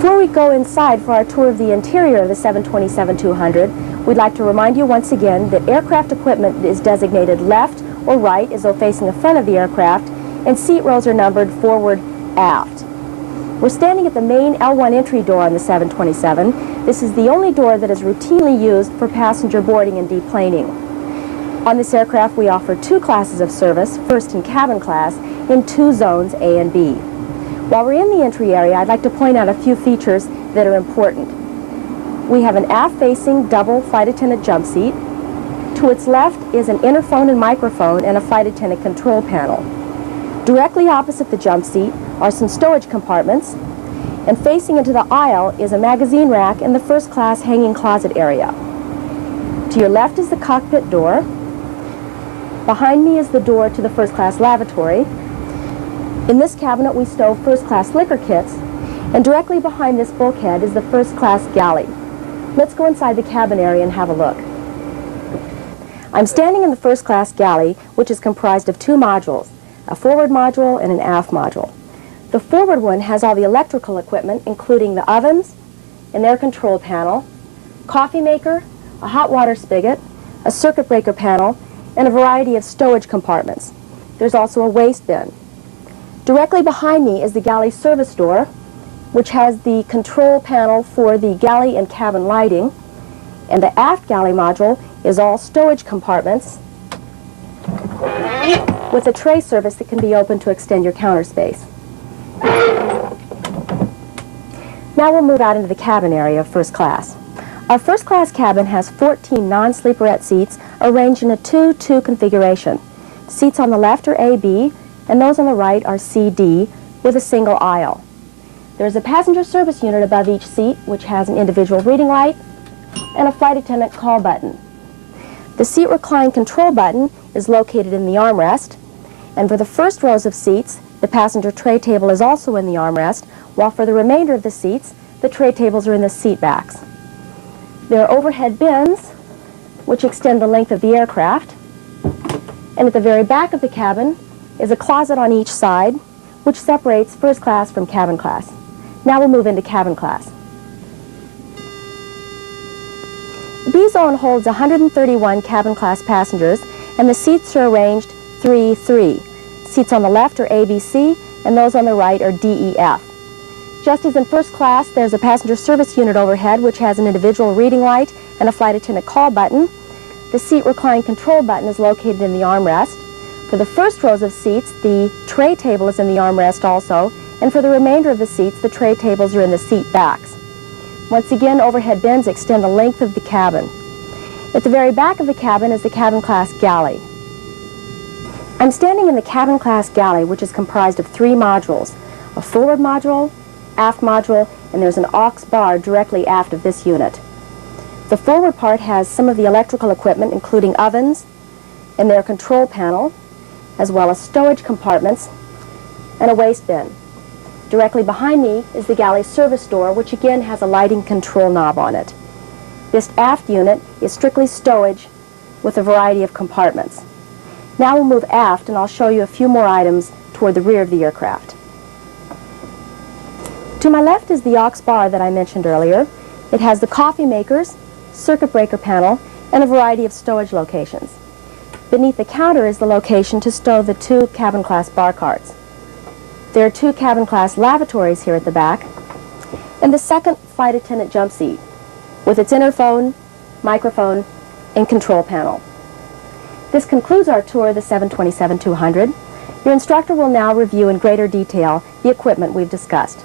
Before we go inside for our tour of the interior of the 727-200, we'd like to remind you once again that aircraft equipment is designated left or right as though facing the front of the aircraft, and seat rows are numbered forward, aft. We're standing at the main L1 entry door on the 727. This is the only door that is routinely used for passenger boarding and deplaning. On this aircraft, we offer two classes of service, first and cabin class, in two zones, A and B. While we're in the entry area, I'd like to point out a few features that are important. We have an aft-facing double flight attendant jump seat. To its left is an interphone and microphone and a flight attendant control panel. Directly opposite the jump seat are some stowage compartments, and facing into the aisle is a magazine rack and the first class hanging closet area. To your left is the cockpit door. Behind me is the door to the first class lavatory. In this cabinet we stow first class liquor kits, and directly behind this bulkhead is the first class galley. Let's go inside the cabin area and have a look. I'm standing in the first class galley, which is comprised of two modules, a forward module and an aft module. The forward one has all the electrical equipment, including the ovens, an air control panel, coffee maker, a hot water spigot, a circuit breaker panel, and a variety of stowage compartments. There's also a waste bin. Directly behind me is the galley service door, which has the control panel for the galley and cabin lighting, and the aft galley module is all stowage compartments with a tray service that can be opened to extend your counter space. Now we'll move out into the cabin area of first class. Our first class cabin has 14 non-sleeperette seats arranged in a 2-2 configuration. Seats on the left are A, B, and those on the right are C, D, with a single aisle. There's a passenger service unit above each seat, which has an individual reading light and a flight attendant call button. The seat recline control button is located in the armrest, and for the first rows of seats, the passenger tray table is also in the armrest, while for the remainder of the seats, the tray tables are in the seat backs. There are overhead bins, which extend the length of the aircraft, and at the very back of the cabin is a closet on each side, which separates first class from cabin class. Now we'll move into cabin class. B zone holds 131 cabin class passengers, and the seats are arranged 3-3. Seats on the left are A, B, C, and those on the right are D, E, F. Just as in first class, there's a passenger service unit overhead, which has an individual reading light and a flight attendant call button. The seat recline control button is located in the armrest. For the first rows of seats, the tray table is in the armrest also, and for the remainder of the seats, the tray tables are in the seat backs. Once again, overhead bins extend the length of the cabin. At the very back of the cabin is the cabin class galley. I'm standing in the cabin class galley, which is comprised of three modules, a forward module, aft module, and there's an Aux Bar directly aft of this unit. The forward part has some of the electrical equipment, including ovens and their control panel, as well as stowage compartments and a waste bin. Directly behind me is the galley service door, which again has a lighting control knob on it. This aft unit is strictly stowage with a variety of compartments. Now we'll move aft, and I'll show you a few more items toward the rear of the aircraft. To my left is the Aux Bar that I mentioned earlier. It has the coffee makers, circuit breaker panel, and a variety of stowage locations. Beneath the counter is the location to stow the two cabin class bar carts. There are two cabin class lavatories here at the back, and the second flight attendant jump seat with its interphone, microphone, and control panel. This concludes our tour of the 727-200. Your instructor will now review in greater detail the equipment we've discussed.